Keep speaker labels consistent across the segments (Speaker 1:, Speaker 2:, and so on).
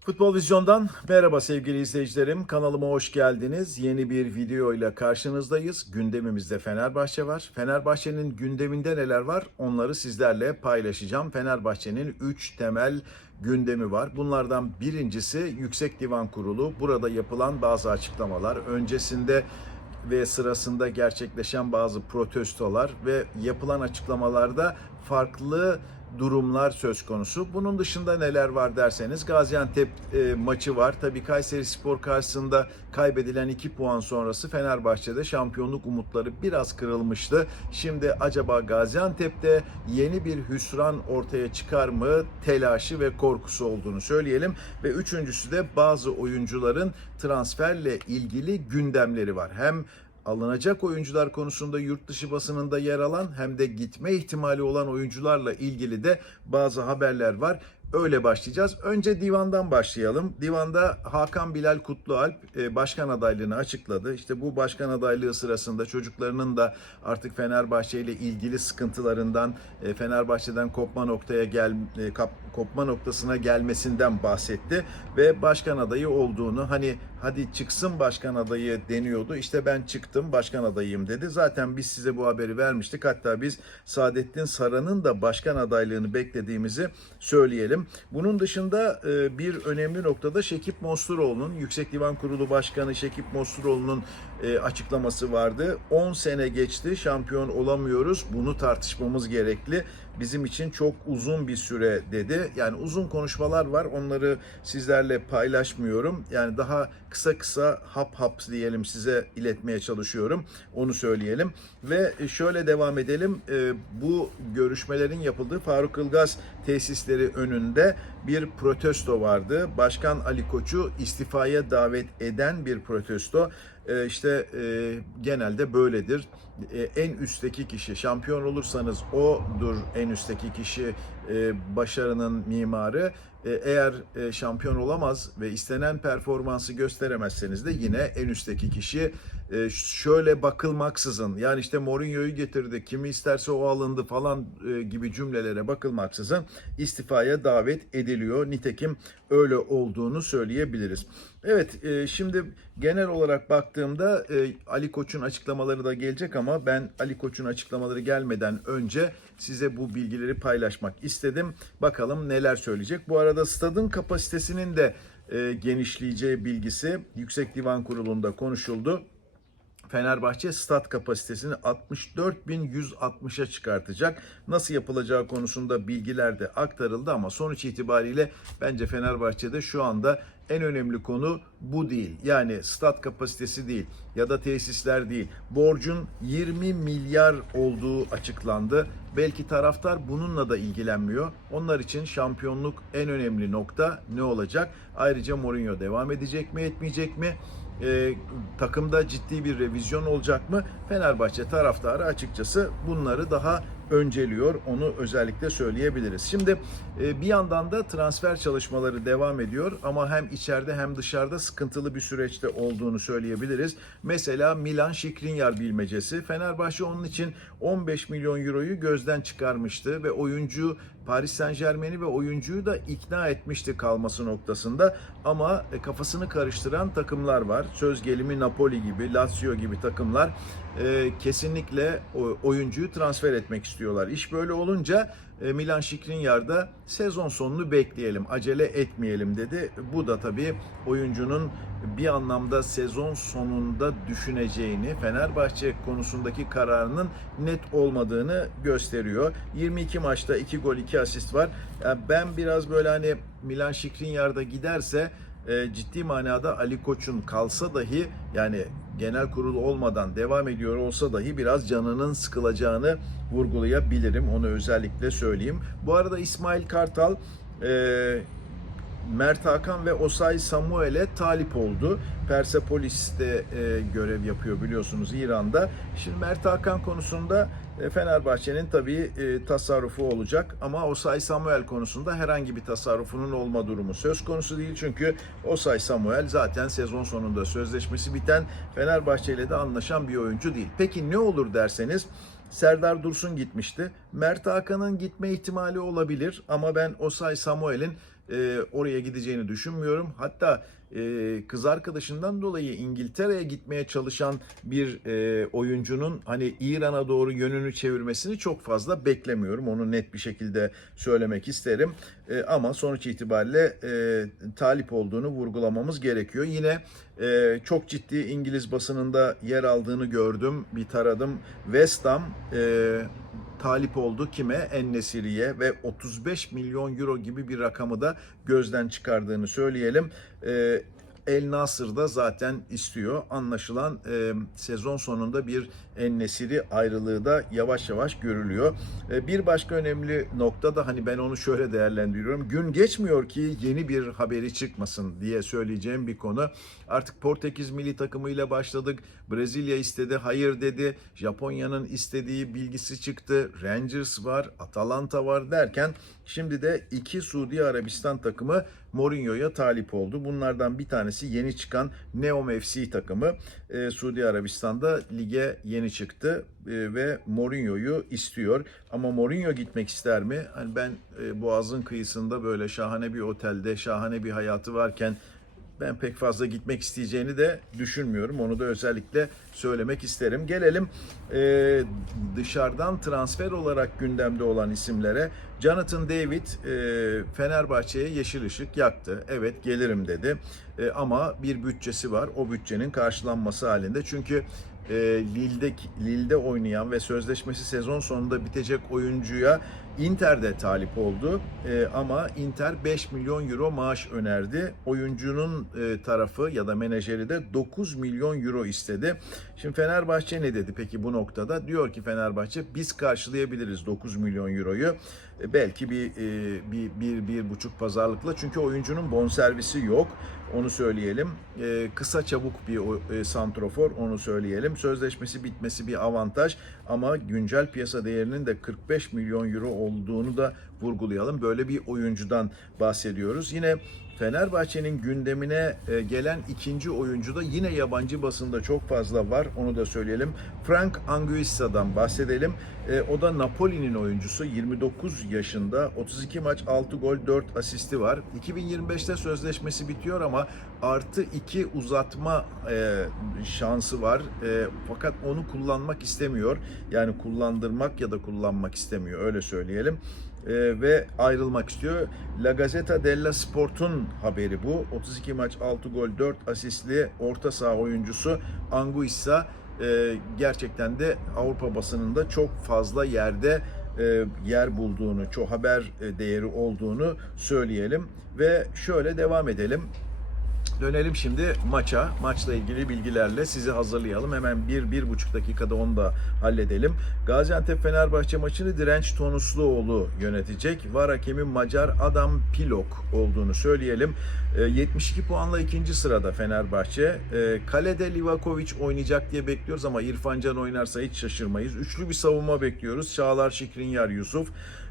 Speaker 1: futbol vizyon
Speaker 2: Futbol Vizyon'dan merhaba sevgili izleyicilerim. Kanalıma hoş geldiniz. Yeni bir video ile karşınızdayız. Gündemimizde Fenerbahçe var. Fenerbahçe'nin gündeminde neler var? Onları sizlerle paylaşacağım. Fenerbahçe'nin 3 temel gündemi var. Bunlardan birincisi Yüksek Divan Kurulu. Burada yapılan bazı açıklamalar. Öncesinde ve sırasında gerçekleşen bazı protestolar ve yapılan açıklamalarda farklı durumlar söz konusu. Bunun dışında neler var derseniz Gaziantep e, maçı var. Tabii Kayseri Spor karşısında kaybedilen 2 puan sonrası Fenerbahçe'de şampiyonluk umutları biraz kırılmıştı. Şimdi acaba Gaziantep'te yeni bir hüsran ortaya çıkar mı? Telaşı ve korkusu olduğunu söyleyelim. Ve üçüncüsü de bazı oyuncuların transferle ilgili gündemleri var. Hem alınacak oyuncular konusunda yurt dışı basınında yer alan hem de gitme ihtimali olan oyuncularla ilgili de bazı haberler var. Öyle başlayacağız. Önce divandan başlayalım. Divanda Hakan Bilal Kutlualp e, başkan adaylığını açıkladı. İşte bu başkan adaylığı sırasında çocuklarının da artık Fenerbahçe ile ilgili sıkıntılarından, e, Fenerbahçe'den kopma noktaya gel e, kopma noktasına gelmesinden bahsetti ve başkan adayı olduğunu hani hadi çıksın başkan adayı deniyordu. İşte ben çıktım başkan adayıyım dedi. Zaten biz size bu haberi vermiştik. Hatta biz Saadettin Saran'ın da başkan adaylığını beklediğimizi söyleyelim. Bunun dışında e, bir önemli noktada Şekip Mosturoğlu'nun Yüksek Divan Kurulu Başkanı Şekip Mosturoğlu'nun e, açıklaması vardı. 10 sene geçti şampiyon olamıyoruz. Bunu tartışmamız gerekli. Bizim için çok uzun bir süre dedi. Yani uzun konuşmalar var. Onları sizlerle paylaşmıyorum. Yani daha kısa kısa hap hap diyelim size iletmeye çalışıyorum. Onu söyleyelim. Ve şöyle devam edelim. E, Bu görüşmelerin yapıldığı Faruk Ilgaz tesisleri önünde bir protesto vardı. Başkan Ali Koç'u istifaya davet eden bir protesto. E, işte e, genelde böyledir. E, en üstteki kişi şampiyon olursanız odur en üstteki kişi e, başarının mimarı. Eğer şampiyon olamaz ve istenen performansı gösteremezseniz de yine en üstteki kişi e, şöyle bakılmaksızın yani işte Mourinho'yu getirdi kimi isterse o alındı falan e, gibi cümlelere bakılmaksızın istifaya davet ediliyor. Nitekim öyle olduğunu söyleyebiliriz. Evet e, şimdi genel olarak baktığımda Ali Koç'un açıklamaları da gelecek ama ben Ali Koç'un açıklamaları gelmeden önce size bu bilgileri paylaşmak istedim. Bakalım neler söyleyecek. Bu arada stadın kapasitesinin de genişleyeceği bilgisi Yüksek Divan Kurulu'nda konuşuldu. Fenerbahçe stat kapasitesini 64.160'a çıkartacak. Nasıl yapılacağı konusunda bilgiler de aktarıldı ama sonuç itibariyle bence Fenerbahçe'de şu anda en önemli konu bu değil. Yani stat kapasitesi değil ya da tesisler değil. Borcun 20 milyar olduğu açıklandı. Belki taraftar bununla da ilgilenmiyor. Onlar için şampiyonluk en önemli nokta ne olacak? Ayrıca Mourinho devam edecek mi etmeyecek mi? E, takımda ciddi bir revizyon olacak mı? Fenerbahçe taraftarı açıkçası bunları daha önceliyor. Onu özellikle söyleyebiliriz. Şimdi e, bir yandan da transfer çalışmaları devam ediyor ama hem içeride hem dışarıda sıkıntılı bir süreçte olduğunu söyleyebiliriz. Mesela Milan Şikrinyar bilmecesi. Fenerbahçe onun için 15 milyon euroyu gözden çıkarmıştı ve oyuncu Paris Saint Germain'i ve oyuncuyu da ikna etmişti kalması noktasında. Ama e, kafasını karıştıran takımlar var. Söz gelimi Napoli gibi, Lazio gibi takımlar e, kesinlikle oyuncuyu transfer etmek istiyorlar. İş böyle olunca Milan Skriniar'da sezon sonunu bekleyelim, acele etmeyelim dedi. Bu da tabii oyuncunun bir anlamda sezon sonunda düşüneceğini, Fenerbahçe konusundaki kararının net olmadığını gösteriyor. 22 maçta 2 gol 2 asist var. Yani ben biraz böyle hani Milan Skriniar'da giderse e, ciddi manada Ali Koç'un kalsa dahi yani genel kurul olmadan devam ediyor olsa dahi biraz canının sıkılacağını vurgulayabilirim. Onu özellikle söyleyeyim. Bu arada İsmail Kartal e, Mert Hakan ve Osay Samuel'e talip oldu. Persepolis'te e, görev yapıyor biliyorsunuz İran'da. Şimdi Mert Hakan konusunda Fenerbahçe'nin tabii e, tasarrufu olacak ama Osay Samuel konusunda herhangi bir tasarrufunun olma durumu söz konusu değil. Çünkü Osay Samuel zaten sezon sonunda sözleşmesi biten Fenerbahçe ile de anlaşan bir oyuncu değil. Peki ne olur derseniz Serdar Dursun gitmişti. Mert Hakan'ın gitme ihtimali olabilir ama ben Osay Samuel'in e, oraya gideceğini düşünmüyorum. Hatta e, kız arkadaşından dolayı İngiltere'ye gitmeye çalışan bir e, oyuncunun hani İran'a doğru yönünü çevirmesini çok fazla beklemiyorum. Onu net bir şekilde söylemek isterim. E, ama sonuç itibariyle e, talip olduğunu vurgulamamız gerekiyor. Yine e, çok ciddi İngiliz basınında yer aldığını gördüm. Bir taradım. West Ham talip oldu kime? En-Nesyri'ye ve 35 milyon euro gibi bir rakamı da gözden çıkardığını söyleyelim. Ee, El Nasır da zaten istiyor. Anlaşılan e, sezon sonunda bir En-Nesiri ayrılığı da yavaş yavaş görülüyor. E, bir başka önemli nokta da hani ben onu şöyle değerlendiriyorum. Gün geçmiyor ki yeni bir haberi çıkmasın diye söyleyeceğim bir konu. Artık Portekiz milli takımıyla başladık. Brezilya istedi, hayır dedi. Japonya'nın istediği bilgisi çıktı. Rangers var, Atalanta var derken şimdi de iki Suudi Arabistan takımı Mourinho'ya talip oldu. Bunlardan bir tanesi yeni çıkan Neom FC takımı. Ee, Suudi Arabistan'da lige yeni çıktı e, ve Mourinho'yu istiyor. Ama Mourinho gitmek ister mi? Hani ben e, Boğaz'ın kıyısında böyle şahane bir otelde, şahane bir hayatı varken ben pek fazla gitmek isteyeceğini de düşünmüyorum. Onu da özellikle söylemek isterim. Gelelim e, dışarıdan transfer olarak gündemde olan isimlere. Jonathan David e, Fenerbahçe'ye yeşil ışık yaktı. Evet gelirim dedi. E, ama bir bütçesi var. O bütçenin karşılanması halinde. Çünkü e, Lille'de, Lille'de oynayan ve sözleşmesi sezon sonunda bitecek oyuncuya Inter de talip oldu. E, ama Inter 5 milyon euro maaş önerdi. Oyuncunun e, tarafı ya da menajeri de 9 milyon euro istedi. Şimdi Fenerbahçe ne dedi peki bu noktada? Diyor ki Fenerbahçe biz karşılayabiliriz 9 milyon euroyu. E, belki bir, e, bir, bir, bir buçuk pazarlıkla çünkü oyuncunun bonservisi yok. Onu söyleyelim. E, kısa çabuk bir santrofor onu söyleyelim. Sözleşmesi bitmesi bir avantaj ama güncel piyasa değerinin de 45 milyon euro olduğunu da vurgulayalım. Böyle bir oyuncudan bahsediyoruz. Yine Fenerbahçe'nin gündemine e, gelen ikinci oyuncu da yine yabancı basında çok fazla var. Onu da söyleyelim. Frank Anguissa'dan bahsedelim. E, O da Napoli'nin oyuncusu. 29 yaşında. 32 maç 6 gol 4 asisti var. 2025'te sözleşmesi bitiyor ama artı 2 uzatma e, şansı var. Fakat onu kullanmak istemiyor. Yani kullandırmak ya da kullanmak istemiyor. Öyle söyleyelim e, ve ayrılmak istiyor. La Gazzetta della Sport'un haberi bu. 32 maç 6 gol 4 asistli orta saha oyuncusu Anguissa e, gerçekten de Avrupa basınında çok fazla yerde e, yer bulduğunu, çok haber e, değeri olduğunu söyleyelim ve şöyle devam edelim. Dönelim şimdi maça. Maçla ilgili bilgilerle sizi hazırlayalım. Hemen bir, bir buçuk dakikada onu da halledelim. Gaziantep Fenerbahçe maçını Direnç Tonusluoğlu yönetecek. Var hakemi Macar Adam Pilok olduğunu söyleyelim. E, 72 puanla ikinci sırada Fenerbahçe. E, kalede Livakovic oynayacak diye bekliyoruz ama İrfan Can oynarsa hiç şaşırmayız. Üçlü bir savunma bekliyoruz. Çağlar Şikrinyar Yusuf.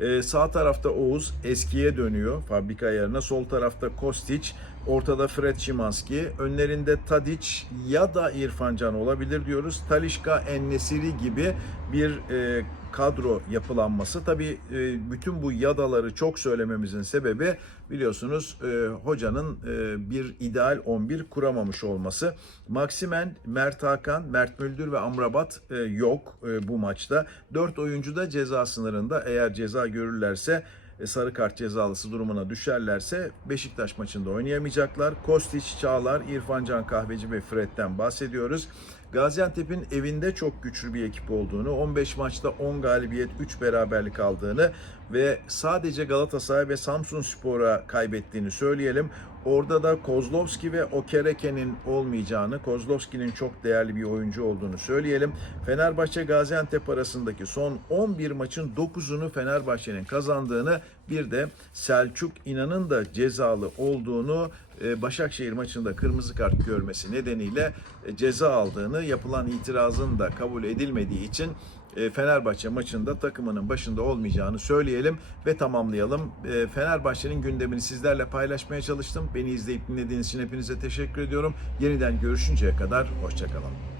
Speaker 2: Ee, sağ tarafta Oğuz eskiye dönüyor fabrika ayarına. Sol tarafta Kostić, ortada Fred Szymanski, önlerinde Tadic ya da İrfan Can olabilir diyoruz. Talişka Ennesiri gibi bir e, kadro yapılanması. Tabii e, bütün bu yadaları çok söylememizin sebebi biliyorsunuz e, hocanın e, bir ideal 11 kuramamış olması. Maksimen, Mert Hakan, Mert Müldür ve Amrabat yok bu maçta. 4 oyuncu da ceza sınırında. Eğer ceza görürlerse sarı kart cezalısı durumuna düşerlerse Beşiktaş maçında oynayamayacaklar. Kostić, Çağlar, İrfan Can Kahveci ve Fred'den bahsediyoruz. Gaziantep'in evinde çok güçlü bir ekip olduğunu, 15 maçta 10 galibiyet, 3 beraberlik aldığını ve sadece Galatasaray ve Samsun Spor'a kaybettiğini söyleyelim. Orada da Kozlovski ve Okereke'nin olmayacağını, Kozlovski'nin çok değerli bir oyuncu olduğunu söyleyelim. Fenerbahçe Gaziantep arasındaki son 11 maçın 9'unu Fenerbahçe'nin kazandığını, bir de Selçuk İnan'ın da cezalı olduğunu e, Başakşehir maçında kırmızı kart görmesi nedeniyle e, ceza aldığını, yapılan itirazın da kabul edilmediği için Fenerbahçe maçında takımının başında olmayacağını söyleyelim ve tamamlayalım. E, Fenerbahçe'nin gündemini sizlerle paylaşmaya çalıştım. Beni izleyip dinlediğiniz için hepinize teşekkür ediyorum. Yeniden görüşünceye kadar hoşçakalın.